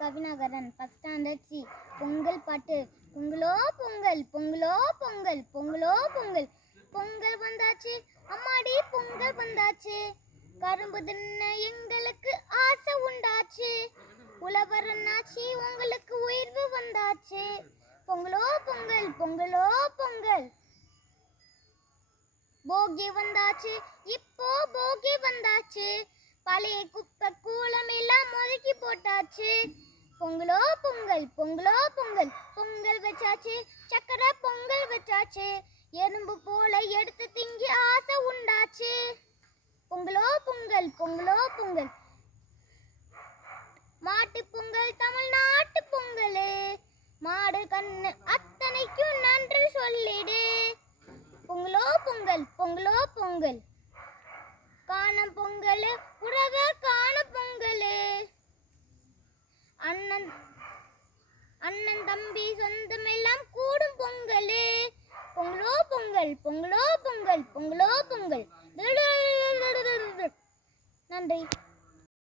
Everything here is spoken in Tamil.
கவிநகரன் ஃபர்ஸ்ட் ஸ்டாண்டர்ட் சி. பொங்கல் பாட்டு. பொங்கலோ பொங்கல் பொங்கலோ பொங்கல் பொங்கலோ பொங்கல் பொங்கல் வந்தாச்சு அம்மாடி பொங்கல் வந்தாச்சு. கரும்பு தின்ன எங்களுக்கு ஆசை உண்டாச்சு. உழவர் அண்ணாச்சி உங்களுக்கு உயர்வு வந்தாச்சு. பொங்கலோ பொங்கல் பொங்கலோ பொங்கல். போகி வந்தாச்சு இப்போ போகி வந்தாச்சு. பழைய குப்பை கூலம் எல்லாம் ஒதுக்கி போட்டாச்சு. பொங்கலோ பொங்கல் பொங்கலோ பொங்கல் பொங்கல் வச்சாச்சு. சக்கரை பொங்கல் வச்சாச்சு. எறும்பு போல எடுத்து திங்கி ஆசை உண்டாச்சு. பொங்கலோ பொங்கல் பொங்கலோ பொங்கல். மாட்டு பொங்கல் தமிழ்நாட்டு பொங்கல். மாடு கண்ணு அத்தனைக்கும் நன்றி சொல்லிடு. பொங்கலோ பொங்கல் பொங்கலோ பொங்கல். காணும் பொங்கல் உறவ காண பொங்கல். அண்ணன் தம்பி சொந்தம் எல்லாம் கூடும் பொங்கல். பொங்கலோ பொங்கல் பொங்கலோ பொங்கல் பொங்கலோ பொங்கல். நன்றி.